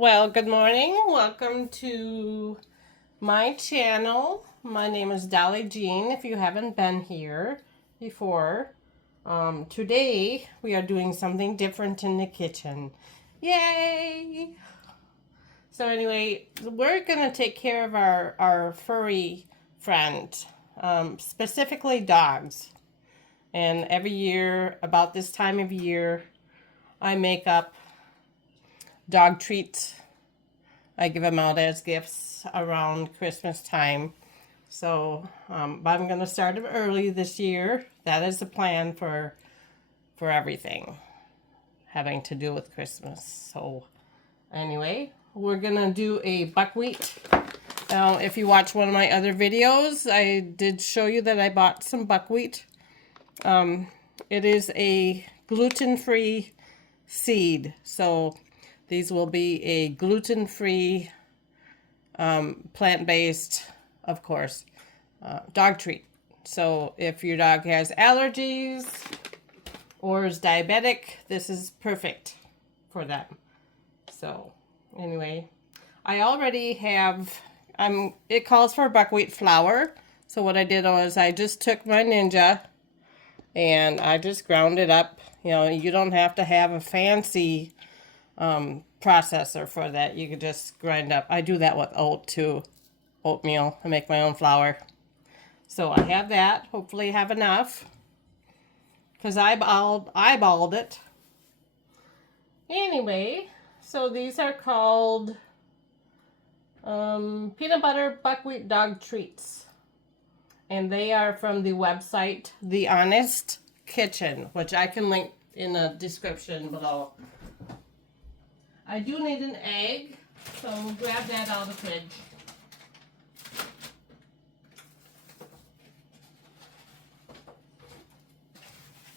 Well, good morning. Welcome to my channel. My name is Dolly Jean, if you haven't been here before. Today, we are doing something different in the kitchen. Yay! So anyway, we're going to take care of our furry friends, specifically dogs. And every year, about this time of year, I make up dog treats. I give them out as gifts around Christmas time. So, but I'm going to start them early this year. That is the plan for everything having to do with Christmas. So, anyway, we're going to do a buckwheat. Now, if you watch one of my other videos, I did show you that I bought some buckwheat. It is a gluten-free seed. So, these will be a gluten-free, plant-based, of course, dog treat. So if your dog has allergies or is diabetic, this is perfect for them. So anyway, I already have, it calls for buckwheat flour. So what I did was I just took my Ninja and I just ground it up. You know, you don't have to have a fancy processor for that. You could just grind up. I do that with oat too, oatmeal. I make my own flour. So I have that. Hopefully I have enough because I eyeballed it. Anyway, so these are called peanut butter buckwheat dog treats, and they are from the website The Honest Kitchen, which I can link in the description below. I do need an egg, so we'll grab that out of the fridge.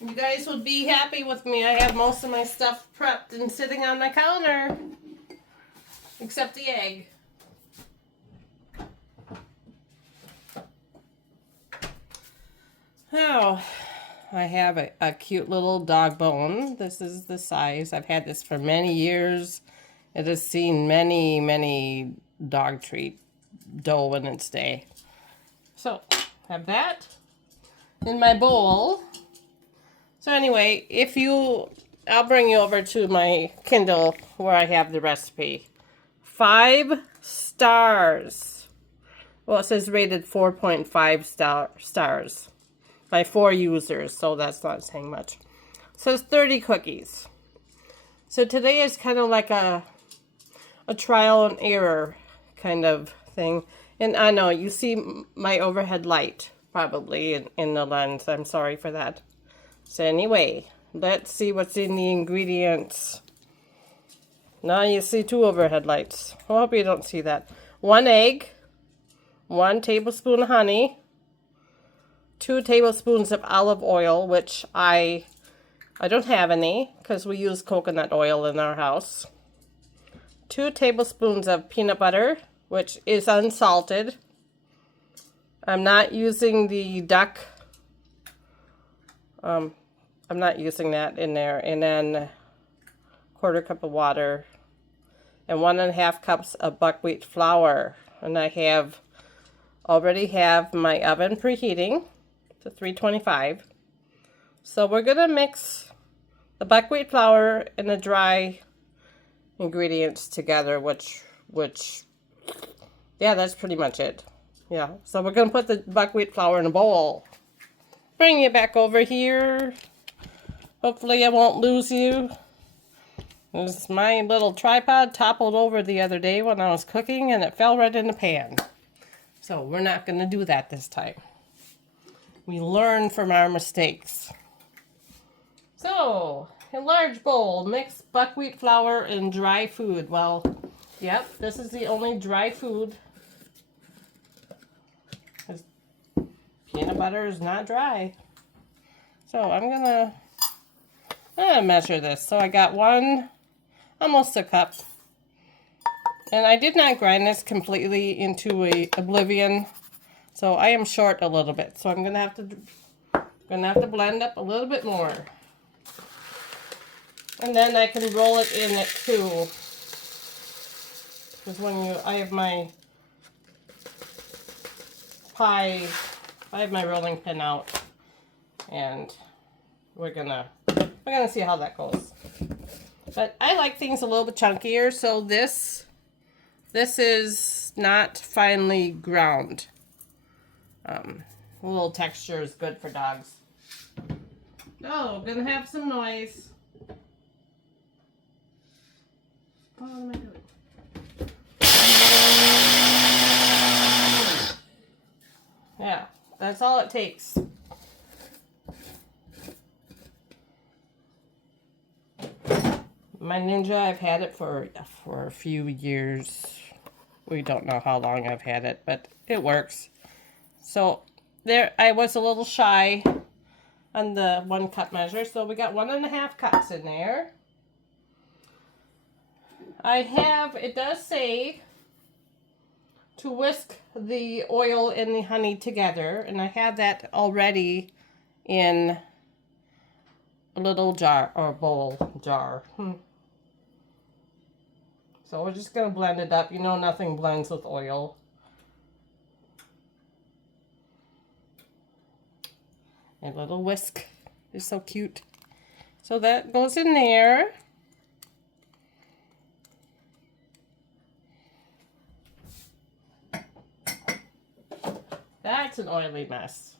You guys would be happy with me. I have most of my stuff prepped and sitting on my counter, except the egg. Oh, I have a cute little dog bone. This is the size. I've had this for many years. It has seen many dog treat dough in its day. So, have that in my bowl. So anyway, I'll bring you over to my Kindle where I have the recipe. 5 stars. Well, it says rated 4.5 stars. By 4 users, so that's not saying much. So it's 30 cookies. So today is kind of like a trial and error kind of thing. And I know you see my overhead light probably in the lens. I'm sorry for that. So anyway, let's see what's in the ingredients. Now you see 2 overhead lights. I hope you don't see that. 1 egg, 1 tablespoon of honey, 2 tablespoons of olive oil, which I don't have any because we use coconut oil in our house. 2 tablespoons of peanut butter, which is unsalted. I'm not using the duck. I'm not using that in there. And then 1/4 cup of water and 1.5 cups of buckwheat flour. And I already have my oven preheating to 325. So we're going to mix the buckwheat flour and the dry ingredients together, which yeah, that's pretty much it. Yeah, so we're going to put the buckwheat flour in a bowl. Bring you back over here. Hopefully I won't lose you. My little tripod toppled over the other day when I was cooking and it fell right in the pan. So we're not going to do that this time. We learn from our mistakes. So, a large bowl, mix buckwheat flour and dry food. Well, yep, this is the only dry food. Peanut butter is not dry. So I'm gonna measure this. So I got almost a cup. And I did not grind this completely into oblivion. So I am short a little bit. So I'm gonna have to blend up a little bit more. And then I can roll it in it too. Because I have my pie, I have my rolling pin out, and we're gonna see how that goes. But I like things a little bit chunkier, so this is not finely ground. A little texture is good for dogs. Oh, gonna have some noise. What am I doing? Yeah, that's all it takes. My Ninja, I've had it for a few years. We don't know how long I've had it, but it works. So there, I was a little shy on the 1 cup measure, so we got 1.5 cups in there. It does say to whisk the oil and the honey together, and I have that already in a little jar or bowl jar. So we're just going to blend it up. You know, nothing blends with oil. A little whisk is so cute. So that goes in there. That's an oily mess.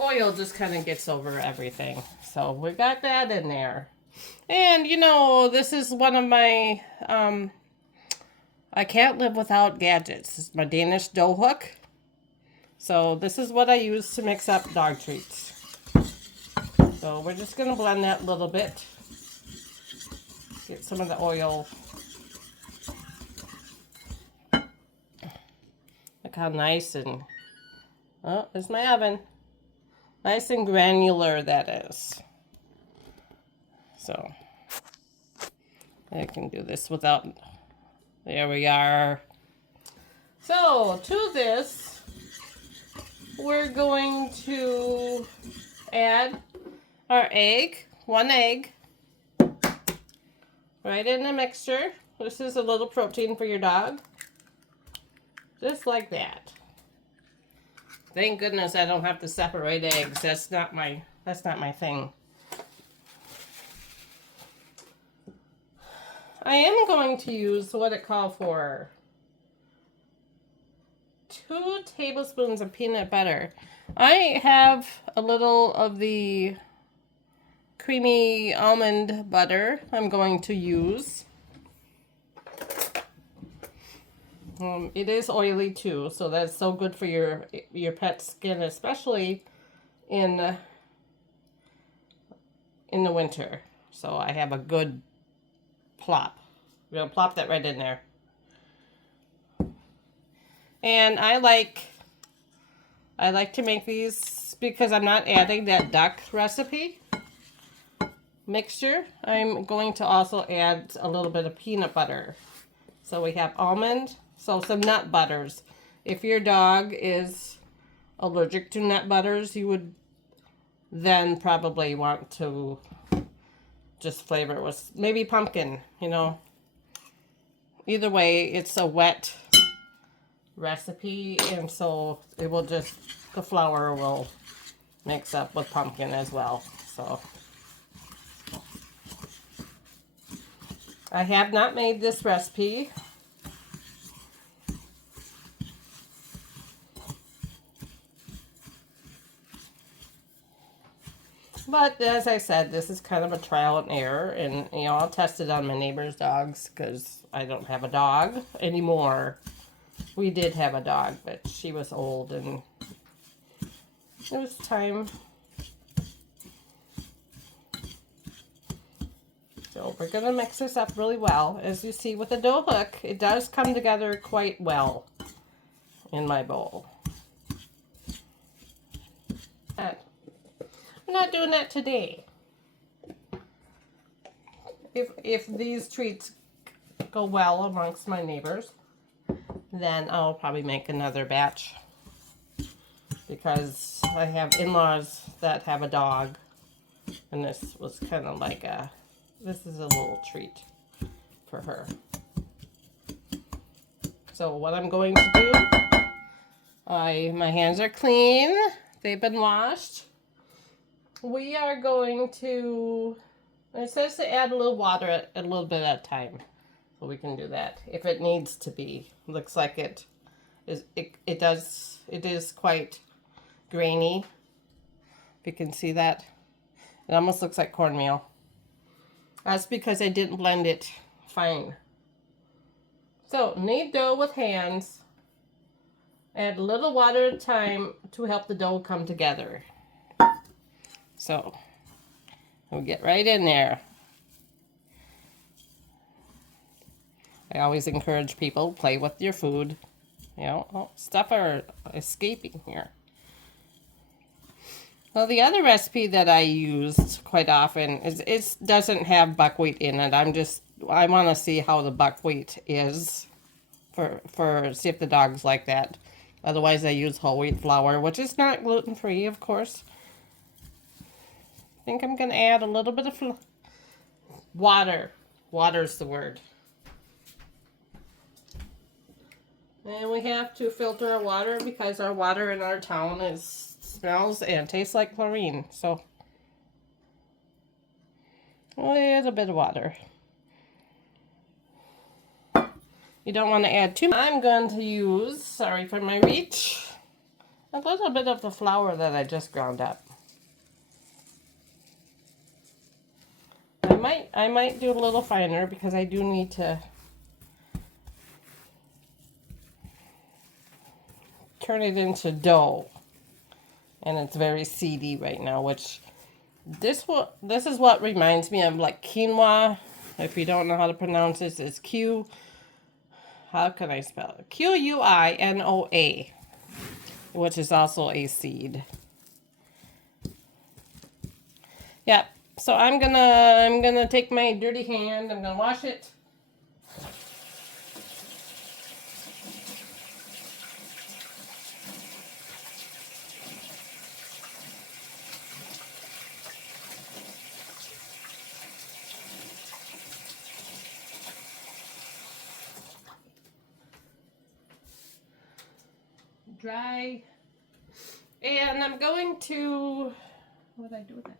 Oil just kind of gets over everything. So we got that in there. And you know, this is one of my, I can't live without gadgets. This is my Danish dough hook. So this is what I use to mix up dog treats. So we're just going to blend that a little bit. Get some of the oil. Look how nice and, oh, there's my oven. Nice and granular that is. So I can do this without, there we are. So to this, we're going to add our egg, 1 egg, right in the mixture. This is a little protein for your dog. Just like that. Thank goodness I don't have to separate eggs. That's not my thing. I am going to use what it called for 2 tablespoons of peanut butter. I have a little of the creamy almond butter I'm going to use. It is oily too, so that's so good for your pet's skin, especially in the winter. So I have a good plop. We're gonna plop that right in there. And I like to make these because I'm not adding that duck recipe mixture. I'm going to also add a little bit of peanut butter. So we have almond. So some nut butters. If your dog is allergic to nut butters, you would then probably want to just flavor it with maybe pumpkin, you know. Either way, it's a wet recipe, and so it will just, the flour will mix up with pumpkin as well. So I have not made this recipe. But as I said, this is kind of a trial and error, and you know, I'll test it on my neighbor's dogs because I don't have a dog anymore. We did have a dog, but she was old and it was time. So we're going to mix this up really well. As you see with the dough hook, it does come together quite well in my bowl. I'm not doing that today. If these treats go well amongst my neighbors, then I'll probably make another batch, because I have in-laws that have a dog, and this was kind of like a this is a little treat for her. So what I'm going to do, my hands are clean. They've been washed. We are going to, it says to add a little water a little bit at a time. So we can do that if it needs to be. Looks like it is quite grainy. If you can see that. It almost looks like cornmeal. That's because I didn't blend it fine. So knead dough with hands. Add a little water at a time to help the dough come together. So we'll get right in there. I always encourage people, play with your food. You know, oh, stuff are escaping here. Well, the other recipe that I used quite often is, it doesn't have buckwheat in it. I want to see how the buckwheat is see if the dogs like that. Otherwise, I use whole wheat flour, which is not gluten-free, of course. I think I'm going to add a little bit of water. Water's the word. And we have to filter our water because our water in our town smells and tastes like chlorine. So a little bit of water. You don't want to add too much. I'm going to use, sorry for my reach, a little bit of the flour that I just ground up. I might do a little finer because I do need to turn it into dough, and it's very seedy right now, which this is what reminds me of like quinoa. If you don't know how to pronounce this, it's how can I spell it? Quinoa, which is also a seed. Yep. So I'm gonna take my dirty hand, I'm gonna wash it. Dry. And I'm going to, what did I do with that?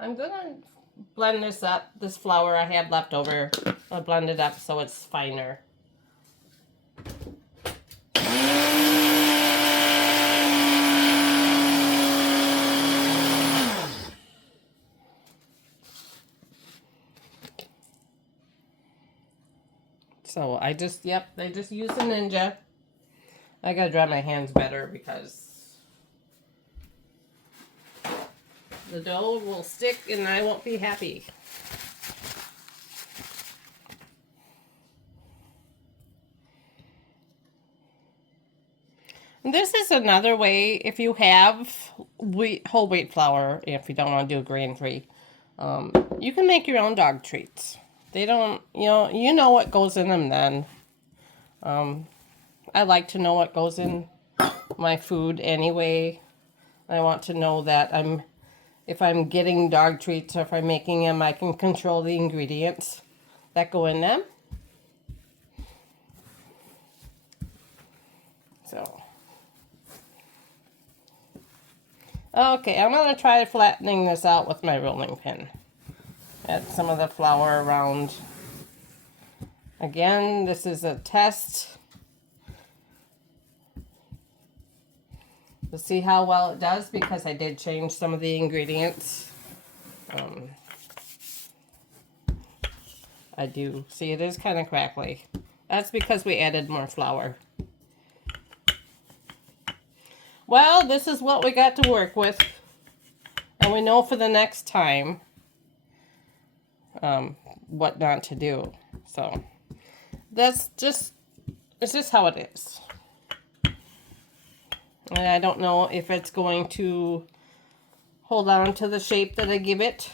I'm gonna blend this up, this flour I have left over. I'll blend it up so it's finer. So I just use a Ninja. I gotta dry my hands better because the dough will stick and I won't be happy. And this is another way, if you have whole wheat flour, if you don't want to do grain-free, you can make your own dog treats. They don't, you know what goes in them then. I like to know what goes in my food anyway. I want to know that if I'm getting dog treats or if I'm making them, I can control the ingredients that go in them. So, okay, I'm going to try flattening this out with my rolling pin. Add some of the flour around. Again, this is a test to see how well it does because I did change some of the ingredients. I do see it is kind of crackly. That's because we added more flour. Well, this is what we got to work with, and we know for the next time what not to do. So it's just how it is. And I don't know if it's going to hold on to the shape that I give it.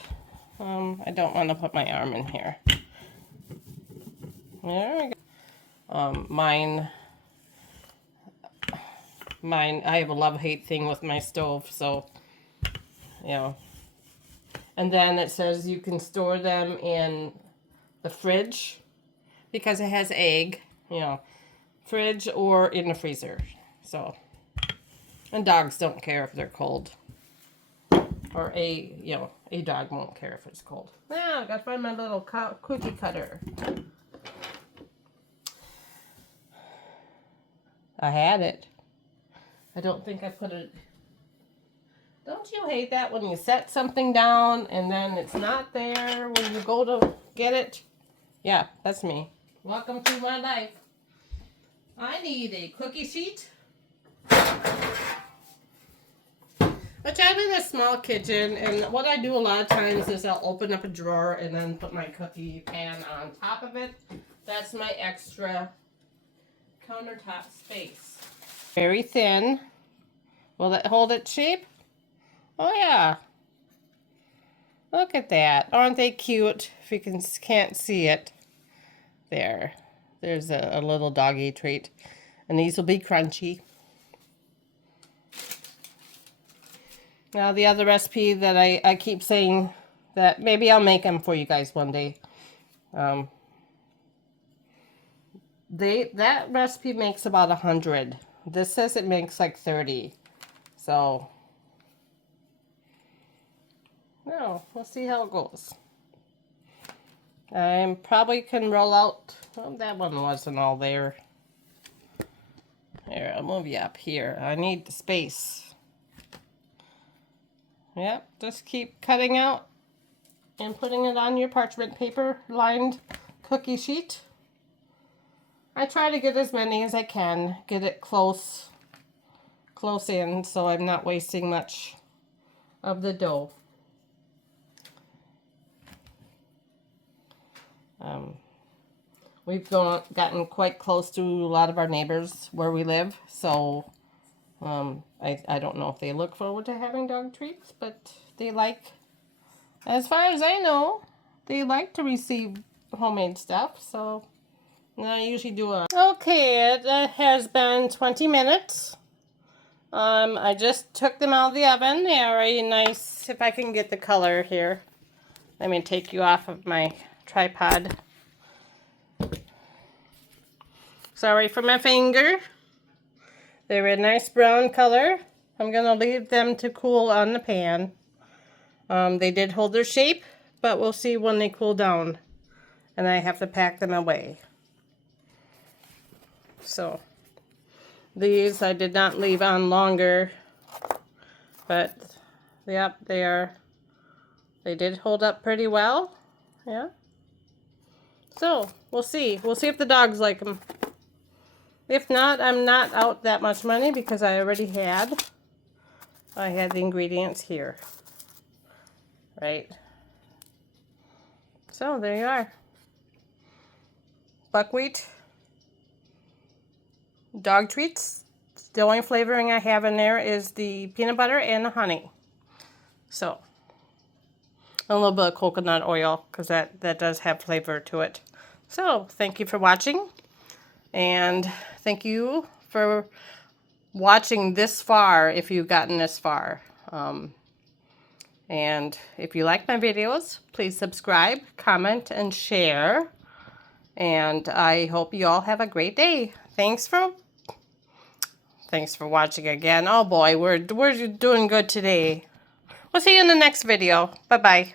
I don't want to put my arm in here. There we go. Mine, I have a love-hate thing with my stove, so, And then it says you can store them in the fridge because it has egg, you know, fridge or in the freezer. So, and dogs don't care if they're cold. Or a dog won't care if it's cold. Now, I gotta find my little cookie cutter. I had it. I don't think I put it. Don't you hate that when you set something down and then it's not there when you go to get it? Yeah, that's me. Welcome to my life. I need a cookie sheet. Which I'm in a small kitchen, and what I do a lot of times is I'll open up a drawer and then put my cookie pan on top of it. That's my extra countertop space. Very thin. Will it hold its shape? Oh yeah. Look at that. Aren't they cute? If you can't see it. There's a little doggy treat. And these will be crunchy. Now the other recipe that I keep saying that maybe I'll make them for you guys one day. That recipe makes about 100. This says it makes like 30. So, no, we'll see how it goes. I probably can roll out. Well, that one wasn't all there. Here, I'll move you up here. I need the space. Yep, just keep cutting out and putting it on your parchment paper lined cookie sheet. I try to get as many as I can, get it close in so I'm not wasting much of the dough. We've gotten quite close to a lot of our neighbors where we live, so I don't know if they look forward to having dog treats, but they like, as far as I know, they like to receive homemade stuff, so I usually do a... Okay, it has been 20 minutes. I just took them out of the oven. They are already nice. If I can get the color here. Let me take you off of my tripod. Sorry for my finger. They're a nice brown color. I'm going to leave them to cool on the pan. They did hold their shape, but we'll see when they cool down. And I have to pack them away. So, these I did not leave on longer. But, yep, they did hold up pretty well. Yeah. So, we'll see. We'll see if the dogs like them. If not, I'm not out that much money because I already had. I had the ingredients here. Right? So, there you are. Buckwheat dog treats. The only flavoring I have in there is the peanut butter and the honey. So, a little bit of coconut oil because that does have flavor to it. So, thank you for watching. And thank you for watching this far if you've gotten this far. And if you like my videos, please subscribe, comment, and share. And I hope you all have a great day. Thanks for watching again. Oh boy, we're doing good today. We'll see you in the next video. Bye-bye.